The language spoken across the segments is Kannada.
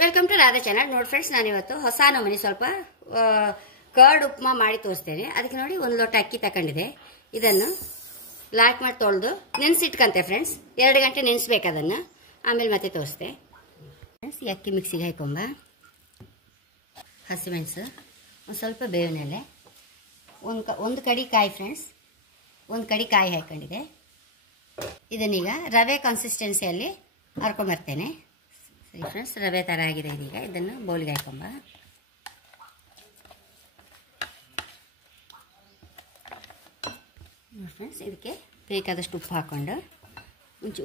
Welcome to Radha channel. ನೋಡಿ ಫ್ರೆಂಡ್ಸ್, ನಾನಿವತ್ತು ಹೊಸ ನಮೂನಿ ಸ್ವಲ್ಪ ಕರ್ಡ್ ಉಪ್ಮಾ ಮಾಡಿ ತೋರಿಸ್ತೇನೆ. ಅದಕ್ಕೆ ನೋಡಿ 1 ಲೋಟ ಅಕ್ಕಿ ತಗೊಂಡಿದೆ. ಇದನ್ನು ಲಾಕ್ ಮಾಡಿ ತೊಳೆದು ನೆನೆಸಿಟ್ಕಂತೆ ಫ್ರೆಂಡ್ಸ್. 2 ಗಂಟೆ ನೆನೆಸ್ಬೇಕು ಅದನ್ನು. ಆಮೇಲೆ ಮತ್ತೆ ತೋರಿಸ್ತೆ ಫ್ರೆಂಡ್ಸ್. ಈ ಅಕ್ಕಿ ಮಿಕ್ಸಿಗೆ ಹಾಕೊಂಬ. ಹಸಿಮೆಣಸು, ಒಂದು ಸ್ವಲ್ಪ ಬೇವಿನ ಎಲೆ, ಒಂದು ಕಡಿ ಕಾಯಿ ಫ್ರೆಂಡ್ಸ್, ಒಂದು ಕಡಿ ಕಾಯಿ ಹಾಕೊಂಡಿದೆ. ಇದನ್ನೀಗ ರವೆ ಕನ್ಸಿಸ್ಟೆನ್ಸಿಯಲ್ಲಿ ಹರ್ಕೊಂಬರ್ತೇನೆ. ಸರಿ ಫ್ರೆಂಡ್ಸ್, ರವೆ ಥರ ಆಗಿದೆ ಇದೀಗ. ಇದನ್ನು ಬೌಲಿಗೆ ಹಾಕೊಂಬ. ಫ್ರೆಂಡ್ಸ್, ಇದಕ್ಕೆ ಬೇಕಾದಷ್ಟು ಉಪ್ಪು ಹಾಕ್ಕೊಂಡು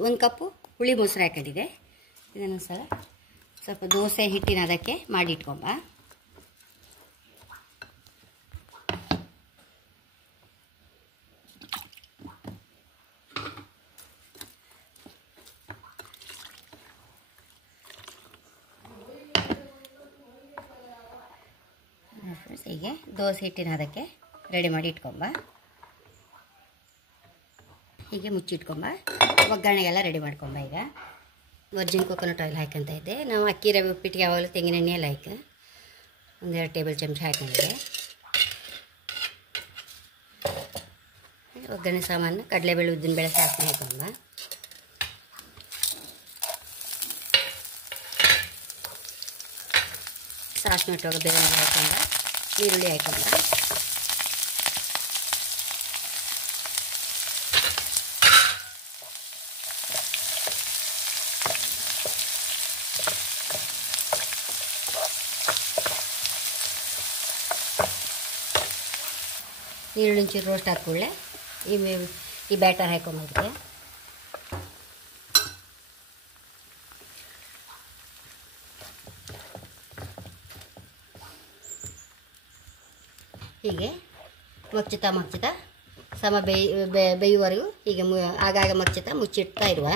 ಒಂದು ಕಪ್ಪು ಹುಳಿ ಮೊಸರು ಹಾಕೊಂಡಿದೆ. ಇದನ್ನು ಸ್ವಲ್ಪ ದೋಸೆ ಹಿಟ್ಟಿನ ಅದಕ್ಕೆ ಮಾಡಿ ಇಟ್ಕೊಂಬ. ಫ್ರೆಂಡ್ಸ್, ಹೀಗೆ ದೋಸೆ ಹಿಟ್ಟಿನ ಅದಕ್ಕೆ ರೆಡಿ ಮಾಡಿ ಇಟ್ಕೊಂಬ. ಹೀಗೆ ಮುಚ್ಚಿಟ್ಕೊಂಬ. ಒಗ್ಗರಣೆಗೆಲ್ಲ ರೆಡಿ ಮಾಡ್ಕೊಂಬ. ಈಗ ವರ್ಜಿನ್ ಕೊಕೊನಟ್ ಆಯಿಲ್ ಹಾಕಂತ ಇದ್ದೆ. ನಾವು ಅಕ್ಕಿ ರವೆ ಉಪ್ಪಿಟ್ಟಿಗೆ ಯಾವಾಗಲೂ ತೆಂಗಿನ ಎಣ್ಣೆಯಲ್ಲಿ ಹಾಕಿ 1-2 ಟೇಬಲ್ ಚಮಚ ಹಾಕೊಂಡಿದ್ದೆ. ಒಗ್ಗರಣೆ ಸಾಮಾನು ಕಡಲೆಬೇಳೆ, ಉದ್ದಿನಬೇಳೆ, ಸಾಸಿವೆ ಹಾಕೊಂಬ. ಸಾಸಿವೆ ಇಟ್ಟುವಾಗ ಬೇಳೆ ಹಾಕೊಂಡ, ಈರುಳ್ಳಿ ಹಾಕೊಂಡ, ಈರುಳ್ಳಿ ಒಂಚೂರು ರೋಸ್ಟ್ ಹಾಕ್ಕೊಳ್ಳೆ. ಈ ಬ್ಯಾಟರ್ ಹಾಕೊಂಬದಕ್ಕೆ ಹೀಗೆ ಮಚ್ಚುತ್ತಾ ಸಮ ಬೇಯುವವರೆಗೂ ಹೀಗೆ ಆಗಾಗ ಮುಚ್ಚಿಡ್ತಾ ಇರುವ.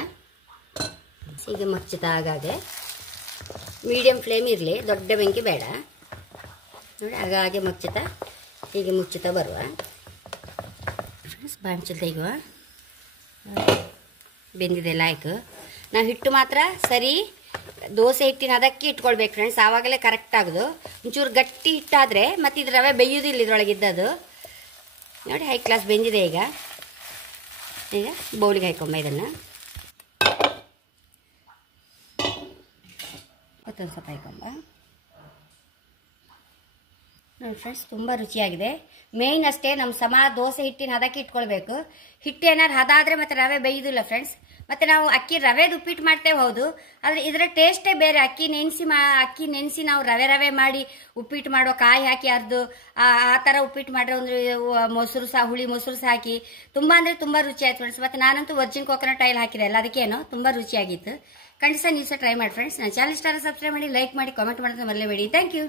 ಹೀಗೆ ಮಚ್ಚುತ್ತಾ ಆಗಾಗ ಮೀಡಿಯಮ್ ಫ್ಲೇಮ್ ಇರಲಿ, ದೊಡ್ಡ ಬೆಂಕಿ ಬೇಡ. ನೋಡಿ, ಆಗಾಗೆ ಹೀಗೆ ಮುಚ್ಚುತ್ತಾ ಬರುವ. ಬಾಂಚಲ್ ತೆಗುವ. ಬೆಂದಿದೆ ಲಾಯ್ಕು. ನಾವು ಹಿಟ್ಟು ಮಾತ್ರ ಸರಿ ದೋಸೆ ಹಿಟ್ಟಿನ ಅದಕ್ಕೆ ಇಟ್ಕೊಳ್ಬೇಕು ಫ್ರೆಂಡ್ಸ್. ಆವಾಗಲೇ ಕರೆಕ್ಟ್ ಆಗೋದು. ಒಂಚೂರು ಗಟ್ಟಿ ಹಿಟ್ಟಾದರೆ ಮತ್ತು ಇದು ರವೆ ಬೇಯೋದಿಲ್ಲ ಇದ್ರೊಳಗಿದ್ದದು. ನೋಡಿ, ಹೈ ಕ್ಲಾಸ್ ಬೆಂದಿದೆ. ಈಗ ಬೌಲಿಗೆ ಹಾಕೊಂಬ. ಇದನ್ನು ಮತ್ತೊಂದು ಸ್ವಲ್ಪ ಹಾಕೊಂಬ. ನೋಡಿ ಫ್ರೆಂಡ್ಸ್, ತುಂಬ ರುಚಿಯಾಗಿದೆ. ಮೇಯ್ನ್ ಅಷ್ಟೇ ನಮ್ಮ ದೋಸೆ ಹಿಟ್ಟಿನ ಹದಕ್ಕೆ ಇಟ್ಕೊಳ್ಬೇಕು. ಹಿಟ್ಟು ಏನಾದ್ರು ಹದ ಆದರೆ ಮತ್ತೆ ರವೆ ಬೇಯೋದಿಲ್ಲ ಫ್ರೆಂಡ್ಸ್. ಮತ್ತು ನಾವು ಅಕ್ಕಿ ರವೆದು ಉಪ್ಪಿಟ್ಟು ಮಾಡ್ತೇವೆ ಹೌದು, ಆದರೆ ಇದರ ಟೇಸ್ಟೇ ಬೇರೆ. ಅಕ್ಕಿ ನೆನೆಸಿ ನಾವು ರವೆ ಮಾಡಿ ಉಪ್ಪಿಟ್ಟು ಮಾಡೋ, ಕಾಯಿ ಹಾಕಿ ಅರ್ದು ಆ ಥರ ಉಪ್ಪಿಟ್ಟು ಮಾಡ್ರೆ ಒಂದು ಹುಳಿ ಮೊಸರು ಹಾಕಿ ತುಂಬ ಅಂದರೆ ತುಂಬ ರುಚಿ ಆಯ್ತು ಫ್ರೆಂಡ್ಸ್. ಮತ್ತು ನಾನಂತೂ ವರ್ಜಿನ್ ಕೊಕೊನಟ್ ಆಯಿಲ್ ಹಾಕಿದೆ ಅಲ್ಲ, ಅದಕ್ಕೇನೋ ತುಂಬ ರುಚಿಯಾಗಿತ್ತು. ಖಂಡಿತ ನೀವು ಸಹ ಟ್ರೈ ಮಾಡಿ ಫ್ರೆಂಡ್ಸ್. ನನ್ನ ಚಾನಲ್ ಇಷ್ಟ ಸಬ್ಸ್ಕ್ರೈಬ್ ಮಾಡಿ, ಲೈಕ್ ಮಾಡಿ, ಕಾಮೆಂಟ್ ಮಾಡೋದನ್ನ ಮರೆಯಬೇಡಿ. Thank you.